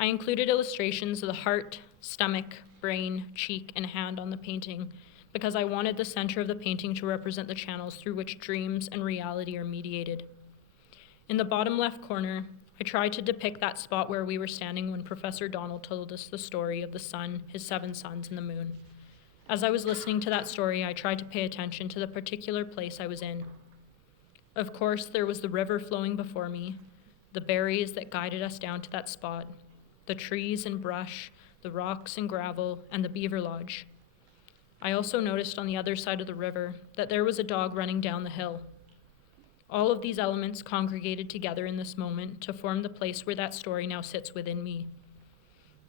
I included illustrations of the heart, stomach, brain, cheek, and hand on the painting because I wanted the center of the painting to represent the channels through which dreams and reality are mediated. In the bottom left corner, I tried to depict that spot where we were standing when Professor Donald told us the story of the sun, his 7 sons, and the moon. As I was listening to that story, I tried to pay attention to the particular place I was in. Of course, there was the river flowing before me, the berries that guided us down to that spot, the trees and brush, the rocks and gravel, and the beaver lodge. I also noticed on the other side of the river that there was a dog running down the hill. All of these elements congregated together in this moment to form the place where that story now sits within me.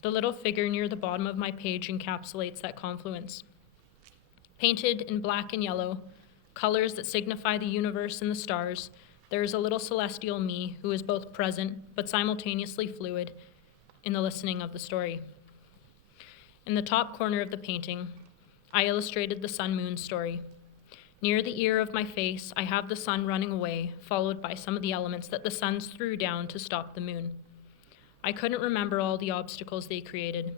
The little figure near the bottom of my page encapsulates that confluence. Painted in black and yellow, colors that signify the universe and the stars, There is a little celestial me who is both present but simultaneously fluid in the listening of the story. In the top corner of the painting, I illustrated the sun-moon story. Near the ear of my face, I have the sun running away, followed by some of the elements that the suns threw down to stop the moon. I couldn't remember all the obstacles they created,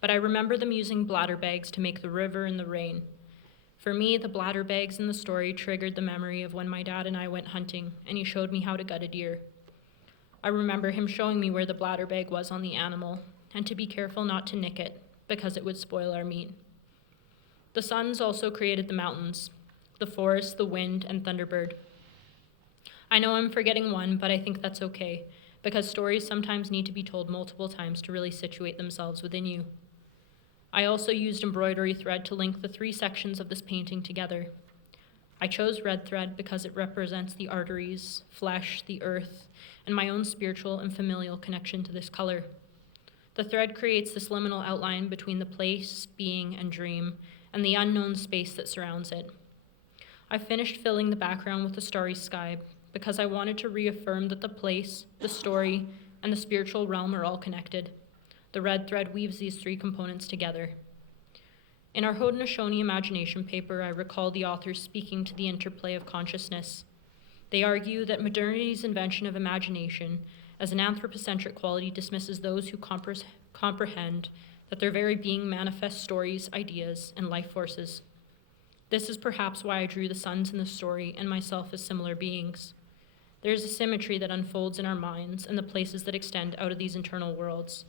but I remember them using bladder bags to make the river and the rain. For me, the bladder bags in the story triggered the memory of when my dad and I went hunting, and he showed me how to gut a deer. I remember him showing me where the bladder bag was on the animal, and to be careful not to nick it, because it would spoil our meat. The suns also created the mountains, the forest, the wind, and Thunderbird. I know I'm forgetting one, but I think that's okay, because stories sometimes need to be told multiple times to really situate themselves within you. I also used embroidery thread to link the 3 sections of this painting together. I chose red thread because it represents the arteries, flesh, the earth, and my own spiritual and familial connection to this color. The thread creates this liminal outline between the place, being, and dream, and the unknown space that surrounds it. I finished filling the background with a starry sky because I wanted to reaffirm that the place, the story, and the spiritual realm are all connected. The red thread weaves these 3 components together. In our Haudenosaunee imagination paper, I recall the authors speaking to the interplay of consciousness. They argue that modernity's invention of imagination as an anthropocentric quality dismisses those who comprehend that their very being manifests stories, ideas, and life forces. This is perhaps why I drew the suns in the story and myself as similar beings. There is a symmetry that unfolds in our minds and the places that extend out of these internal worlds.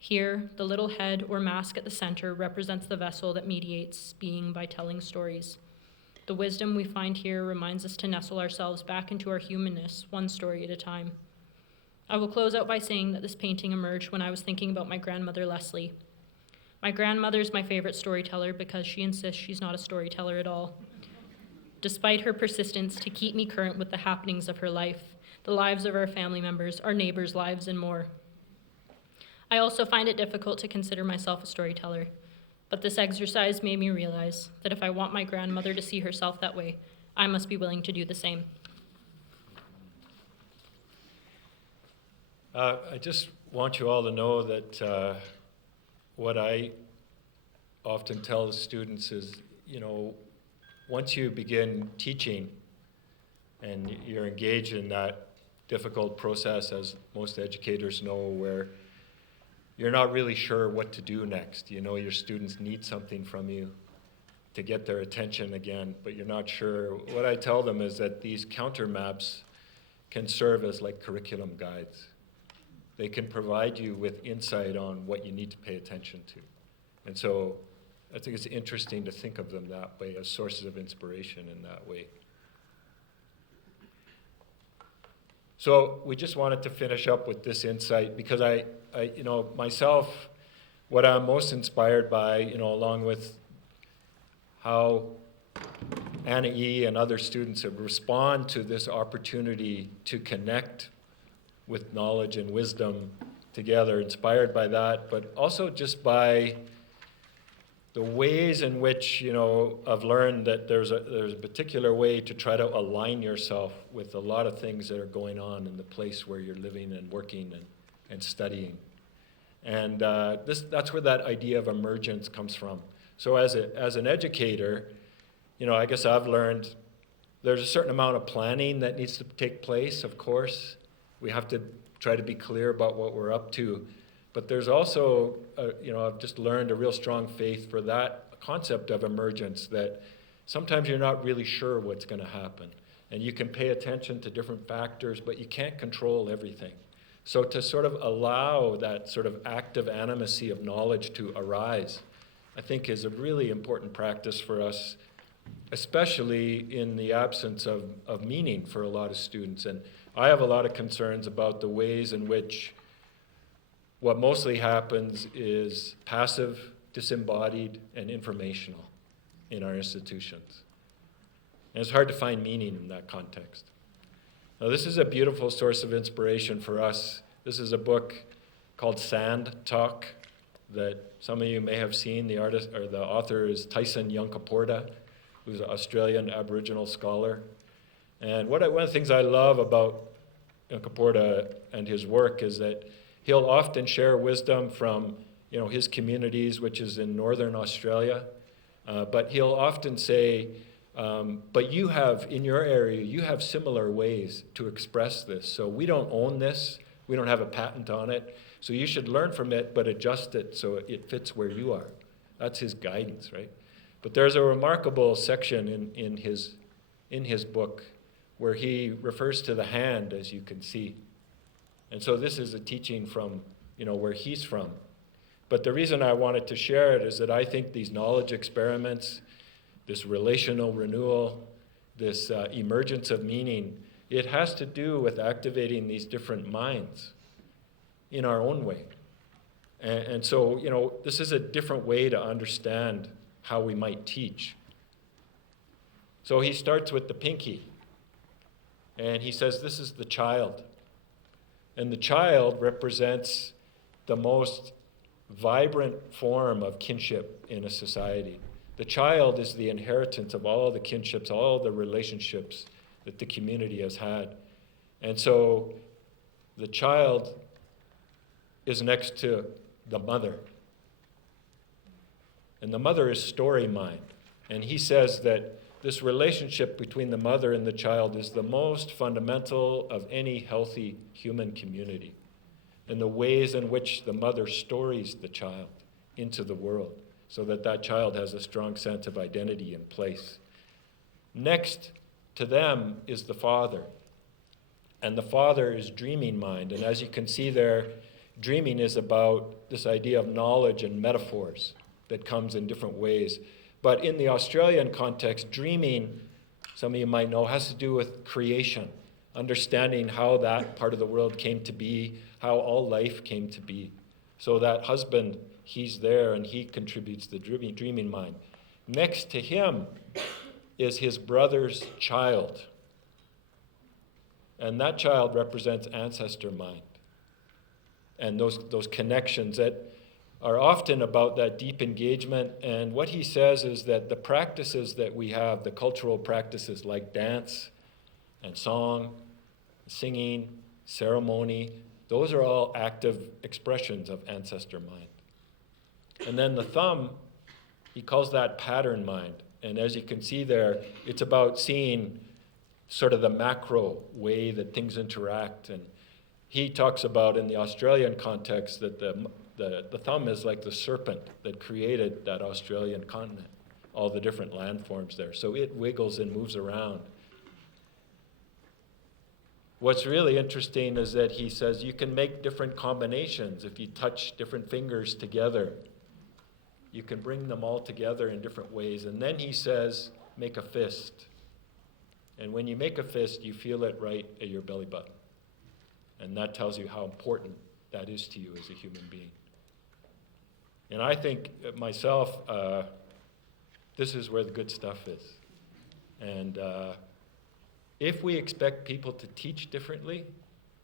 Here, the little head or mask at the center represents the vessel that mediates being by telling stories. The wisdom we find here reminds us to nestle ourselves back into our humanness, one story at a time. I will close out by saying that this painting emerged when I was thinking about my grandmother, Leslie. My grandmother is my favorite storyteller because she insists she's not a storyteller at all. Despite her persistence to keep me current with the happenings of her life, the lives of our family members, our neighbors' lives, and more. I also find it difficult to consider myself a storyteller, but this exercise made me realize that if I want my grandmother to see herself that way, I must be willing to do the same. I just want you all to know that what I often tell the students is, once you begin teaching and you're engaged in that difficult process, as most educators know, where you're not really sure what to do next. Your students need something from you to get their attention again, but you're not sure. What I tell them is that these counter maps can serve as like curriculum guides. They can provide you with insight on what you need to pay attention to. And so I think it's interesting to think of them that way, as sources of inspiration in that way. So we just wanted to finish up with this insight because I myself, what I'm most inspired by, along with how Anahi and other students have responded to this opportunity to connect with knowledge and wisdom together, inspired by that, but also just by the ways in which, I've learned that there's a particular way to try to align yourself with a lot of things that are going on in the place where you're living and working and studying. And that's where that idea of emergence comes from. So as an educator, I guess I've learned there's a certain amount of planning that needs to take place, of course. We have to try to be clear about what we're up to. But there's also, I've just learned a real strong faith for that concept of emergence, that sometimes you're not really sure what's going to happen. And you can pay attention to different factors, but you can't control everything. So to sort of allow that sort of active animacy of knowledge to arise, I think is a really important practice for us, especially in the absence of meaning for a lot of students. And I have a lot of concerns about the ways in which what mostly happens is passive, disembodied, and informational in our institutions. And it's hard to find meaning in that context. Now, this is a beautiful source of inspiration for us. This is a book called Sand Talk that some of you may have seen. The author is Tyson Yunkaporta, who's an Australian Aboriginal scholar. And one of the things I love about Kaporta and his work is that he'll often share wisdom from his communities, which is in northern Australia, but he'll often say, but you have, in your area, you have similar ways to express this. So we don't own this, we don't have a patent on it, so you should learn from it, but adjust it so it fits where you are. That's his guidance, right? But there's a remarkable section in his book where he refers to the hand, as you can see. And so this is a teaching from, where he's from. But the reason I wanted to share it is that I think these knowledge experiments, this relational renewal, this emergence of meaning, it has to do with activating these different minds in our own way. And so, this is a different way to understand how we might teach. So he starts with the pinky. And he says, this is the child. And the child represents the most vibrant form of kinship in a society. The child is the inheritance of all the kinships, all the relationships that the community has had. And so the child is next to the mother. And the mother is story mind. And he says that this relationship between the mother and the child is the most fundamental of any healthy human community, and the ways in which the mother stories the child into the world so that that child has a strong sense of identity and place. Next to them is the father, and the father is dreaming mind. And as you can see there, dreaming is about this idea of knowledge and metaphors that comes in different ways. But in the Australian context, dreaming, some of you might know, has to do with creation, understanding how that part of the world came to be, how all life came to be. So that husband, he's there and he contributes the dreaming mind. Next to him is his brother's child. And that child represents ancestor mind. And those connections that are often about that deep engagement. And what he says is that the practices that we have, the cultural practices like dance and song, singing, ceremony, those are all active expressions of ancestor mind. And then the thumb, he calls that pattern mind. And as you can see there, it's about seeing sort of the macro way that things interact. And he talks about, in the Australian context, that the thumb is like the serpent that created that Australian continent, all the different landforms there. So it wiggles and moves around. What's really interesting is that he says you can make different combinations. If you touch different fingers together, you can bring them all together in different ways. And then he says, make a fist. And when you make a fist, you feel it right at your belly button. And that tells you how important that is to you as a human being. And I think myself, this is where the good stuff is. And if we expect people to teach differently,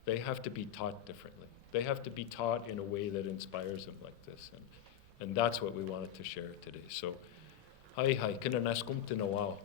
they have to be taught differently. They have to be taught in a way that inspires them like this. And that's what we wanted to share today. So, hai hai, kina naskum tina wow.